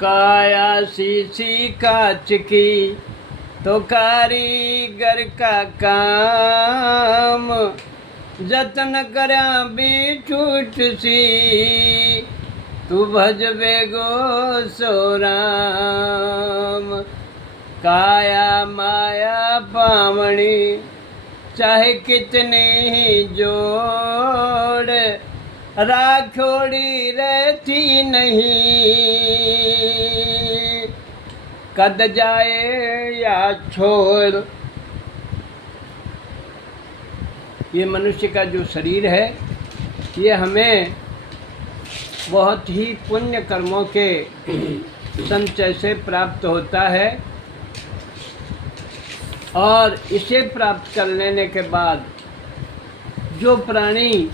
काया शीशी कांच की तो कारीगर का काम, जतन करया भी छूट सी तू भजबे गो सो राम। काया माया पावणी चाहे कितनी ही जोड़, राखोड़ी रहती नहीं, कद जाए या छोड़। ये मनुष्य का जो शरीर है ये हमें बहुत ही पुण्य कर्मों के संचय से प्राप्त होता है, और इसे प्राप्त कर लेने के बाद जो प्राणी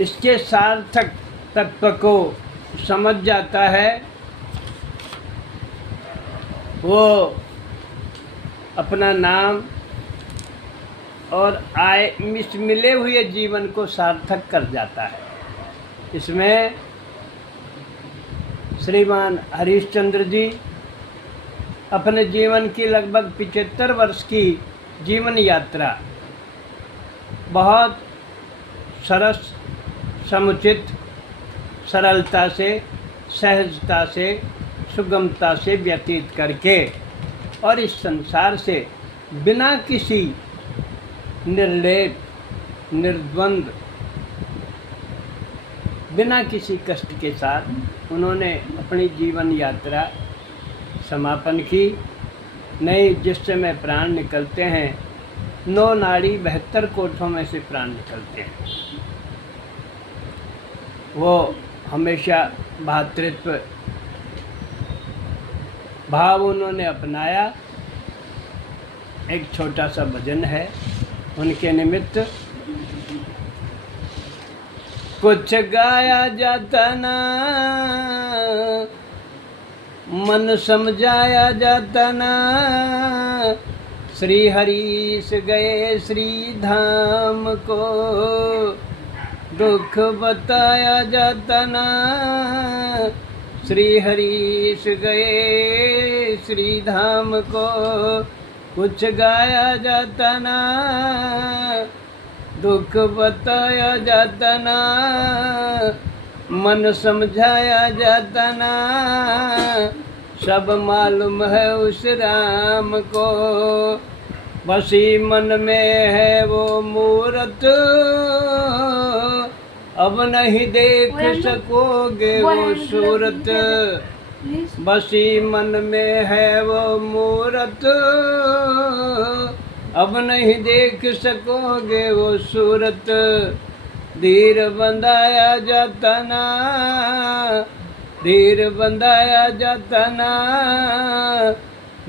इसके सार्थक तत्व को समझ जाता है वो अपना नाम और इस मिले हुए जीवन को सार्थक कर जाता है। इसमें श्रीमान हरिश्चंद्र जी अपने जीवन की लगभग 75 वर्ष की जीवन यात्रा बहुत सरस, समुचित, सरलता से, सहजता से, सुगमता से व्यतीत करके और इस संसार से बिना किसी निर्लेप, निर्द्वंद, बिना किसी कष्ट के साथ उन्होंने अपनी जीवन यात्रा समापन की। नहीं, जिस समय प्राण निकलते हैं 9 नाड़ी 72 कोठों में से प्राण निकलते हैं। वो हमेशा भातृत्व भाव उन्होंने अपनाया। एक छोटा सा भजन है उनके निमित्त। कुछ गाया जाता ना, मन समझाया जाता ना, श्री हरीश गए श्री धाम को, दुख बताया जाता ना, श्री हरीश गए श्री धाम को। कुछ गाया जाता ना, दुख बताया जाता ना, मन समझाया जाता ना, सब मालूम है उस राम को। बसी मन में है वो मूरत, अब नहीं देख सकोगे वो सूरत। बसी मन में है वो मूरत, अब नहीं देख सकोगे वो सूरत। धीर बंधाया जाता ना, धीर बंधाया जाता ना,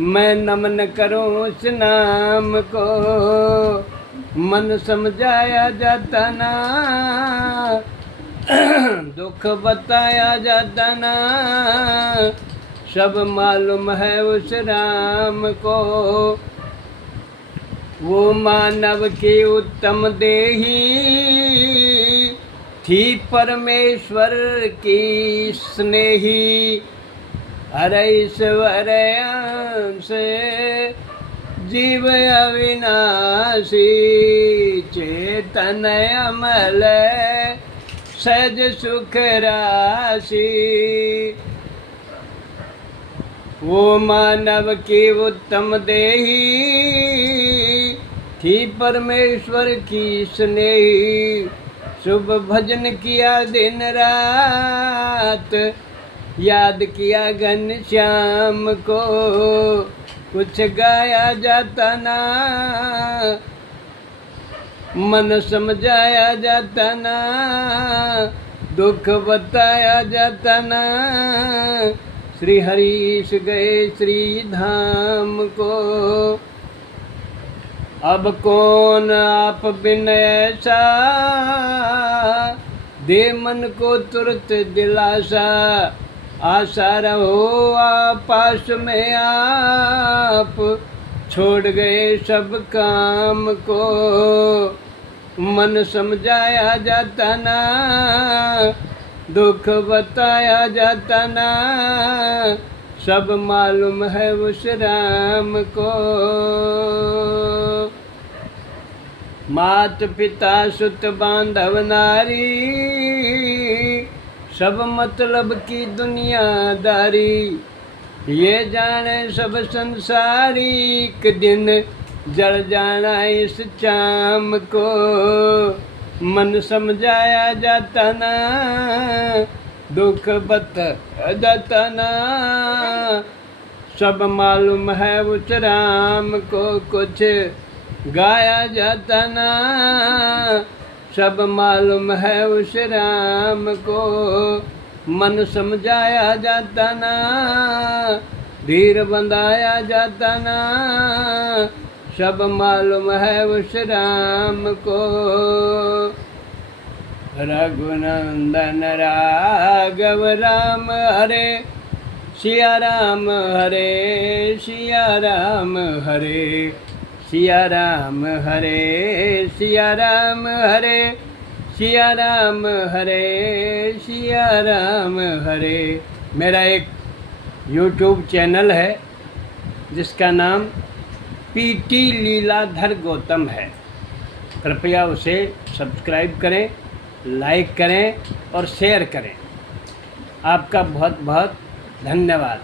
मैं नमन करूं उस नाम को। मन समझाया जाता ना, दुख बताया जाता ना, सब मालूम है उस राम को। वो मानव की उत्तम देही थी परमेश्वर की स्नेही। हरे ईश्वर अंश जीव अविनाशी, चेतन अमल सहज सुख राशि। वो मानव की उत्तम देही थी परमेश्वर की स्नेही। शुभ भजन किया दिन रात, याद किया घनश्याम को। कुछ गाया जाता ना, मन समझाया जाता ना, दुख बताया जाता ना, श्री हरीश गए श्री धाम को। अब कौन आप बिन ऐसा, दे मन को तुरंत दिलासा। आशा रहो आप पास में आप, छोड़ गए सब काम को। मन समझाया जाता ना, दुख बताया जाता ना, सब मालूम है उस राम को। मात पिता सुत बांधव नारी, सब मतलब की दुनियादारी, ये जाने सब संसारी, एक दिन जल जाना इस चाम को। मन समझाया जाता ना, दुख बताया जाता ना, सब मालूम है उस राम को। कुछ गाया जाता ना, सब मालूम है उस राम को। मन समझाया जाता ना, धीर बंधाया जाता ना, सब मालूम है उस राम को। रघुनंदन राघव राम हरे, सिया राम हरे, सिया राम हरे, सिया राम हरे, सिया राम हरे, सिया राम हरे, सिया राम हरे। मेरा एक YouTube चैनल है जिसका नाम PT लीलाधर गौतम है। कृपया उसे सब्सक्राइब करें, लाइक करें और शेयर करें। आपका बहुत बहुत धन्यवाद।